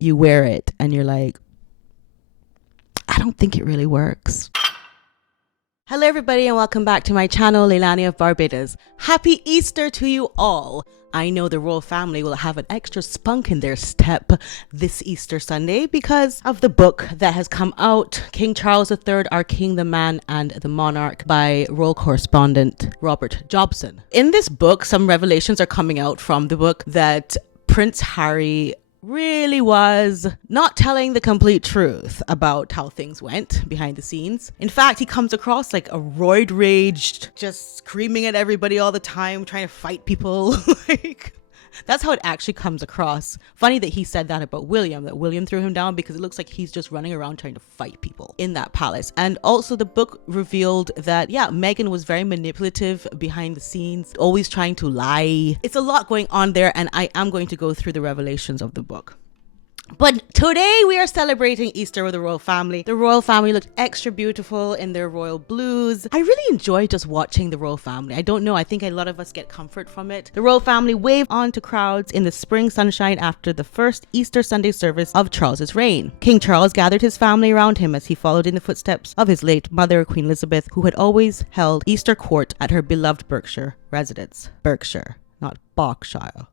you wear it and you're like, I don't think it really works. Hello everybody and welcome back to my channel, Leilani of Barbados. Happy Easter to you all. I know the royal family will have an extra spunk in their step this Easter Sunday because of the book that has come out, King Charles III, Our King, the Man and the Monarch, by royal correspondent Robert Jobson. In this book, some revelations are coming out from the book that Prince Harry really was not telling the complete truth about how things went behind the scenes. In fact, he comes across like a roid raged, just screaming at everybody all the time, trying to fight people. Like, that's how it actually comes across. Funny that he said that about William, that William threw him down, because it looks like he's just running around trying to fight people in that palace. And also the book revealed that, yeah, Meghan was very manipulative behind the scenes, always trying to lie. It's a lot going on there, and I am going to go through the revelations of the book. But today we are celebrating Easter with the royal family. The royal family looked extra beautiful in their royal blues. I really enjoy just watching the royal family. I don't know, I think a lot of us get comfort from it. The royal family waved on to crowds in the spring sunshine after the first Easter Sunday service of Charles's reign. King Charles gathered his family around him as he followed in the footsteps of his late mother, Queen Elizabeth, who had always held Easter court at her beloved Berkshire residence. Berkshire, not Berkshire.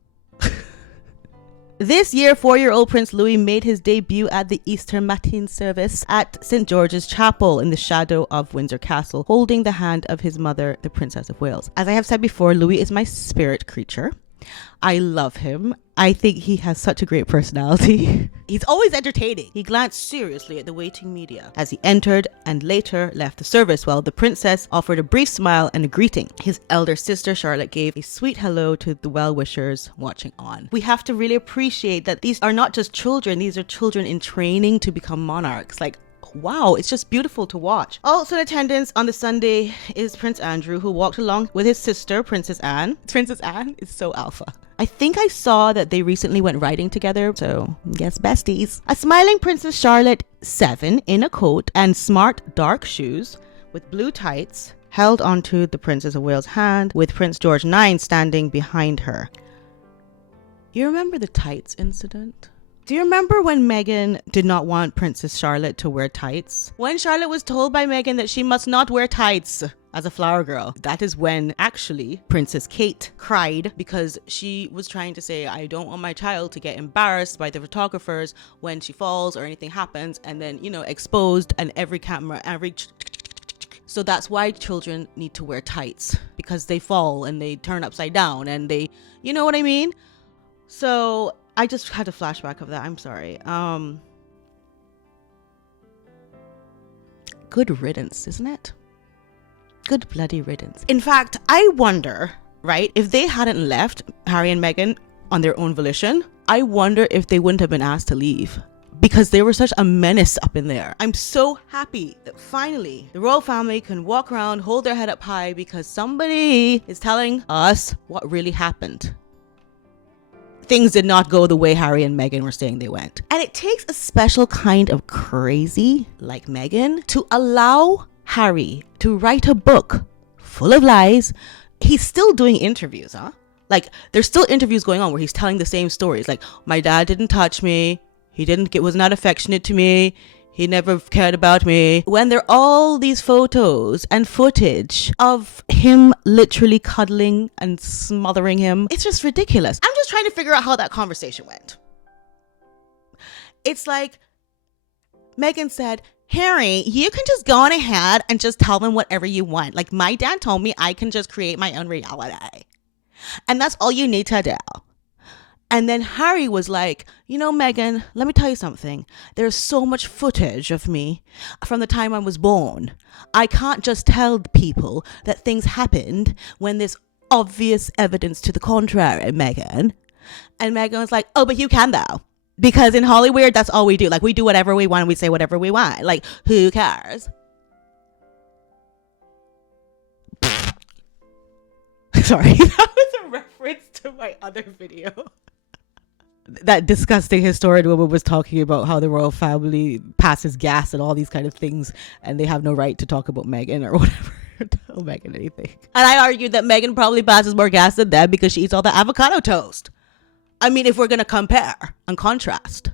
This year, 4-year-old Prince Louis made his debut at the Easter Matin service at St. George's Chapel in the shadow of Windsor Castle, holding the hand of his mother, the Princess of Wales. As I have said before, Louis is my spirit creature. I love him. I think he has such a great personality. He's always entertaining. He glanced seriously at the waiting media as he entered and later left the service, while the princess offered a brief smile and a greeting. His elder sister Charlotte gave a sweet hello to the well-wishers watching on. We have to really appreciate that these are not just children, these are children in training to become monarchs. Like, wow, it's just beautiful to watch. Also in attendance on the Sunday is Prince Andrew, who walked along with his sister, Princess Anne. Princess Anne is so alpha. I think I saw that they recently went riding together, so yes, besties. A smiling Princess Charlotte, 7, in a coat and smart dark shoes with blue tights, held onto the Princess of Wales' hand, with Prince George, 9, standing behind her. You remember the tights incident? Do you remember when Meghan did not want Princess Charlotte to wear tights? When Charlotte was told by Meghan that she must not wear tights as a flower girl, that is when actually Princess Kate cried, because she was trying to say, I don't want my child to get embarrassed by the photographers when she falls or anything happens, and then, you know, exposed, and every camera, so that's why children need to wear tights, because they fall and they turn upside down and they, you know what I mean? So I just had a flashback of that. I'm sorry. Good riddance, isn't it? Good bloody riddance. In fact, I wonder, right, if they hadn't left, Harry and Meghan, on their own volition, I wonder if they wouldn't have been asked to leave, because they were such a menace up in there. I'm so happy that finally the royal family can walk around, hold their head up high, because somebody is telling us what really happened. Things did not go the way Harry and Meghan were saying they went. And it takes a special kind of crazy like Meghan to allow Harry to write a book full of lies. He's still doing interviews, huh? Like, there's still interviews going on where he's telling the same stories. Like, my dad didn't touch me. He was not affectionate to me. He never cared about me. When there are all these photos and footage of him literally cuddling and smothering him, it's just ridiculous. I'm just trying to figure out how that conversation went. It's like Meghan said, Harry, you can just go on ahead and just tell them whatever you want. Like, my dad told me I can just create my own reality. And that's all you need to do. And then Harry was like, you know, Meghan, let me tell you something. There's so much footage of me from the time I was born. I can't just tell people that things happened when there's obvious evidence to the contrary, Meghan. And Meghan was like, oh, but you can though. Because in Hollywood, that's all we do. Like, we do whatever we want. We say whatever we want. Like, who cares? Sorry, that was a reference to my other video. That disgusting historian woman was talking about how the royal family passes gas and all these kind of things, and they have no right to talk about Meghan or whatever. Tell Meghan anything. And I argued that Meghan probably passes more gas than them because she eats all the avocado toast. I mean, if we're going to compare and contrast.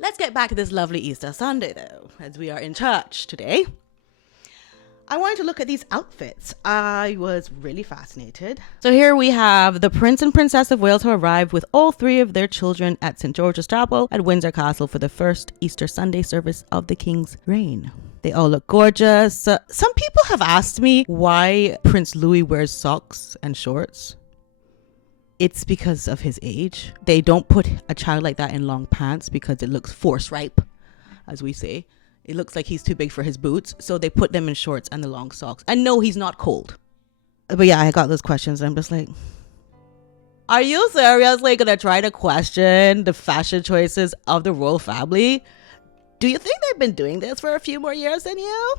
Let's get back to this lovely Easter Sunday though, as we are in church today. I wanted to look at these outfits. I was really fascinated. So here we have the Prince and Princess of Wales who arrived with all 3 of their children at St. George's Chapel at Windsor Castle for the first Easter Sunday service of the King's reign. They all look gorgeous. Some people have asked me why Prince Louis wears socks and shorts. It's because of his age. They don't put a child like that in long pants because it looks force ripe, as we say. It looks like he's too big for his boots, so they put them in shorts and the long socks. And no, he's not cold. But yeah, I got those questions. I'm just like, are you seriously gonna try to question the fashion choices of the royal family? Do you think they've been doing this for a few more years than you?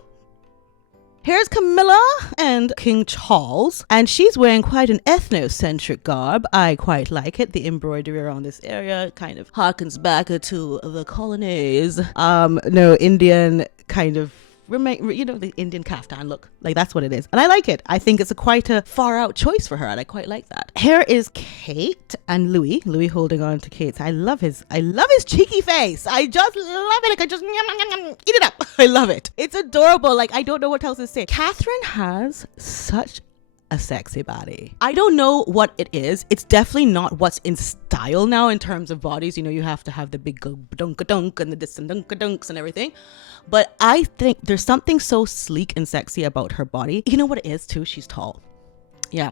Here's Camilla and King Charles, and she's wearing quite an ethnocentric garb. I quite like it. The embroidery around this area kind of harkens back to the colonies. Indian kind of, the Indian kaftan look. Like, that's what it is. And I like it. I think it's quite a far out choice for her, and I quite like that. Here is Kate and Louis. Louis holding on to Kate's. I love his cheeky face. I just love it. Like, I just eat it up. I love it. It's adorable. Like, I don't know what else to say. Catherine has such a sexy body. I don't know what it is. It's definitely not what's in style now in terms of bodies. You have to have the big dunk and the this and dunks and everything. But I think there's something so sleek and sexy about her body. You know what it is too? She's tall. Yeah.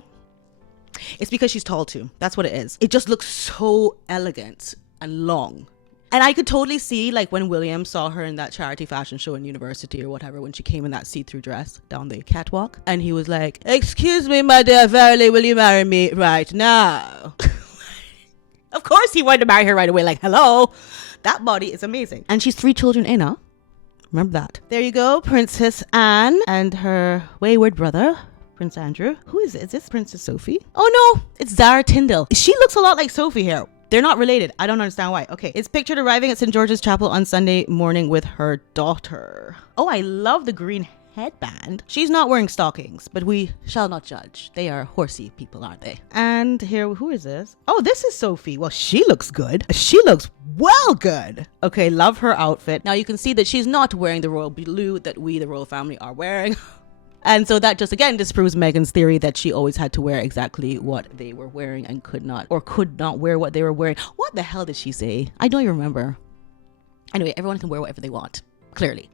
It's because she's tall too. That's what it is. It just looks so elegant and long. And I could totally see, like, when William saw her in that charity fashion show in university or whatever, when she came in that see-through dress down the catwalk, and he was like, "Excuse me, my dear, verily, will you marry me right now?" Of course he wanted to marry her right away. Like, hello. That body is amazing. And she's 3 children in, huh? Remember that. There you go. Princess Anne and her wayward brother, Prince Andrew. Who is it? Is this Princess Sophie? Oh no, it's Zara Tyndall. She looks a lot like Sophie here. They're not related. I don't understand why. Okay, it's pictured arriving at St. George's Chapel on Sunday morning with her daughter. Oh, I love the green headband. She's not wearing stockings, but we shall not judge. They are horsey people, aren't they? And here, who is this? Oh, this is Sophie. Well, she looks good. She looks well good. Okay, love her outfit. Now you can see that she's not wearing the royal blue that we, the royal family, are wearing. And so that just again disproves Meghan's theory that she always had to wear exactly what they were wearing and could not wear what they were wearing. What the hell did she say? I don't even remember. Anyway, everyone can wear whatever they want, clearly.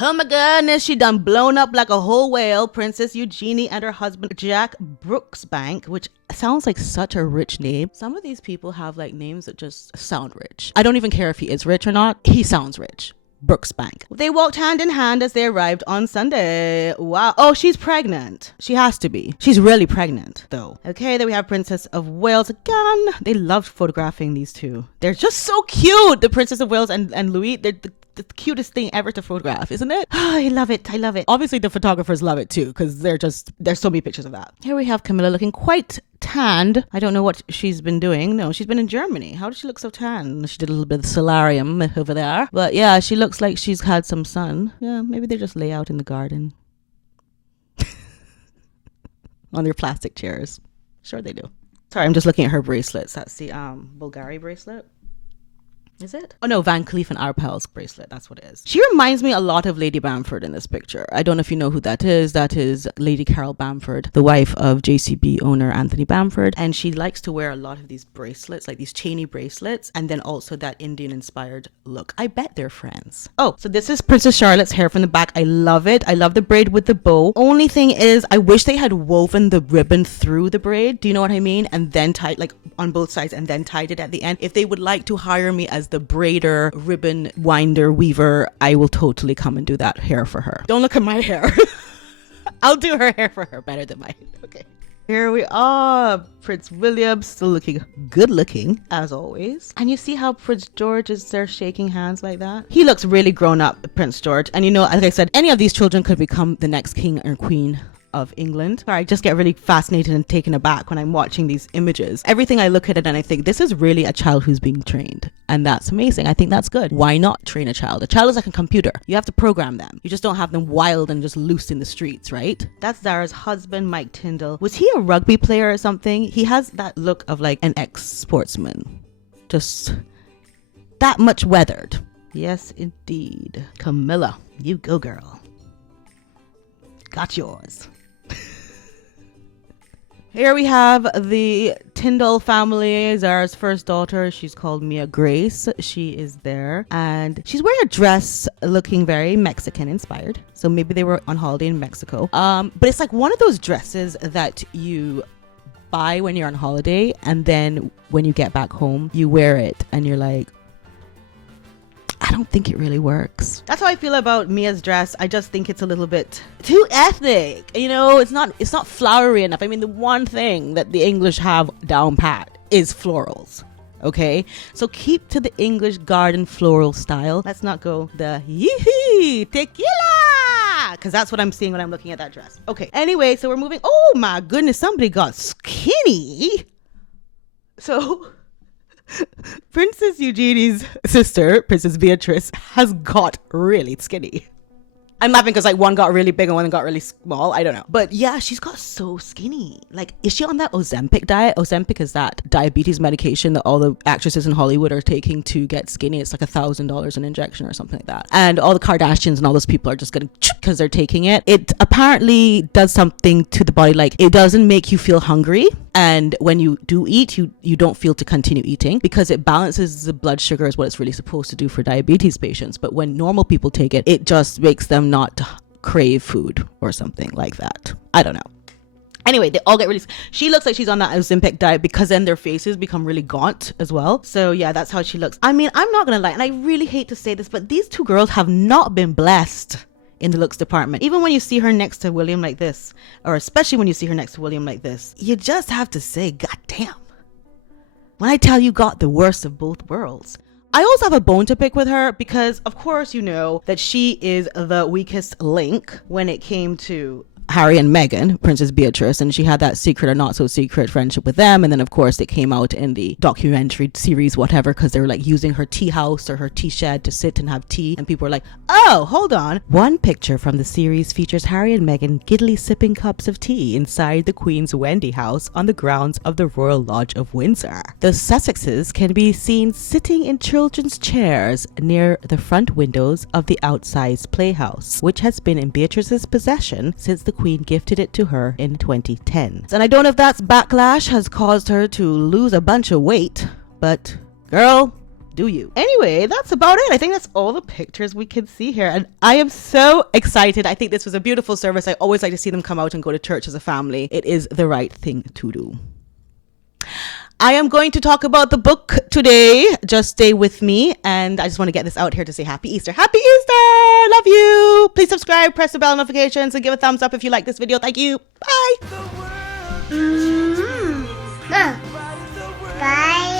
Oh my goodness, she done blown up like a whole whale. Princess Eugenie and her husband Jack Brooksbank, which sounds like such a rich name. Some of these people have like names that just sound rich. I don't even care if he is rich or not. He sounds rich. Brooksbank. They walked hand in hand as they arrived on Sunday. Wow. Oh, she's pregnant. She has to be. She's really pregnant, though. Okay, then we have Princess of Wales again. They loved photographing these two. They're just so cute. The Princess of Wales and Louis. They're the cutest thing ever to photograph, isn't it? Oh, I love it. I love it. Obviously, the photographers love it too, because there's so many pictures of that. Here we have Camilla looking quite tanned. I don't know what she's been doing. No, she's been in Germany. How does she look so tan? She did a little bit of solarium over there. But yeah, she looks like she's had some sun. Yeah, maybe they just lay out in the garden. On their plastic chairs. Sure they do. Sorry, I'm just looking at her bracelets. That's the Bulgari bracelet. Is it? Oh no, Van Cleef and Arpels bracelet. That's what it is. She reminds me a lot of Lady Bamford in this picture. I don't know if you know who that is. That is Lady Carol Bamford, the wife of JCB owner Anthony Bamford. And she likes to wear a lot of these bracelets, like these chainy bracelets, and then also that Indian inspired look. I bet they're friends. Oh, so this is Princess Charlotte's hair from the back. I love it. I love the braid with the bow. Only thing is, I wish they had woven the ribbon through the braid. Do you know what I mean? And then tied like on both sides and then tied it at the end. If they would like to hire me as the braider, ribbon winder, weaver, I will totally come and do that hair for her. Don't look at my hair. I'll do her hair for her better than mine. Okay. Here we are. Prince William still looking good looking as always. And you see how Prince George is there shaking hands like that? He looks really grown up, Prince George. And you know, as I said, any of these children could become the next king or queen of England. Sorry, I just get really fascinated and taken aback when I'm watching these images. Everything I look at it and I think this is really a child who's being trained, and that's amazing. I think that's good. Why not train a child? A child is like a computer. You have to program them. You just don't have them wild and just loose in the streets, right? That's Zara's husband, Mike Tyndall. Was he a rugby player or something? He has that look of like an ex-sportsman. Just that much weathered. Yes, indeed. Camilla, you go, girl. Got yours. Here we have the Tyndall family, Zara's first daughter. She's called Mia Grace. She is there and she's wearing a dress looking very Mexican inspired. So maybe they were on holiday in Mexico. But it's like one of those dresses that you buy when you're on holiday and then when you get back home, you wear it and you're like, I don't think it really works. That's how I feel about Mia's dress. I just think it's a little bit too ethnic. You know, it's not flowery enough. I mean, the one thing that the English have down pat is florals. Okay, so keep to the English garden floral style. Let's not go the yee tequila, because that's what I'm seeing when I'm looking at that dress. Okay, anyway, so we're moving. Oh my goodness, somebody got skinny. So Princess Eugenie's sister, Princess Beatrice, has got really skinny. I'm laughing because like one got really big and one got really small. I don't know. But yeah, she's got so skinny. Like, is she on that Ozempic diet? Ozempic is that diabetes medication that all the actresses in Hollywood are taking to get skinny. It's like $1,000 an injection or something like that. And all the Kardashians and all those people are just getting because they're taking it. It apparently does something to the body. Like, it doesn't make you feel hungry. And when you do eat, you don't feel to continue eating because it balances the blood sugar is what it's really supposed to do for diabetes patients. But when normal people take it, it just makes them not crave food or something like that. I don't know. Anyway, they all get really... She looks like she's on that Ozempic diet because then their faces become really gaunt as well. So yeah, that's how she looks. I mean, I'm not gonna lie, and I really hate to say this, but these two girls have not been blessed in the looks department. Even when you see her next to William like this, or especially when you see her next to William like this, you just have to say, God damn. When I tell you got the worst of both worlds. I also have a bone to pick with her because, of course, you know that she is the weakest link when it came to Harry and Meghan, Princess Beatrice, and she had that secret or not so secret friendship with them. And then of course it came out in the documentary series, whatever, because they were like using her tea house or her tea shed to sit and have tea, and people were like, oh, hold on. One picture from the series features Harry and Meghan giddily sipping cups of tea inside the Queen's Wendy house on the grounds of the Royal Lodge of Windsor. The Sussexes can be seen sitting in children's chairs near the front windows of the outsized playhouse, which has been in Beatrice's possession since the Queen gifted it to her in 2010. And I don't know if that's backlash has caused her to lose a bunch of weight, but girl, do you. Anyway, that's about it. I think that's all the pictures we can see here. And I am so excited. I think this was a beautiful service. I always like to see them come out and go to church as a family. It is the right thing to do. I am going to talk about the book today. Just stay with me. And I just want to get this out here to say Happy Easter. Happy Easter! Love you! Please subscribe, press the bell notifications, and give a thumbs up if you like this video. Thank you. Bye! Bye!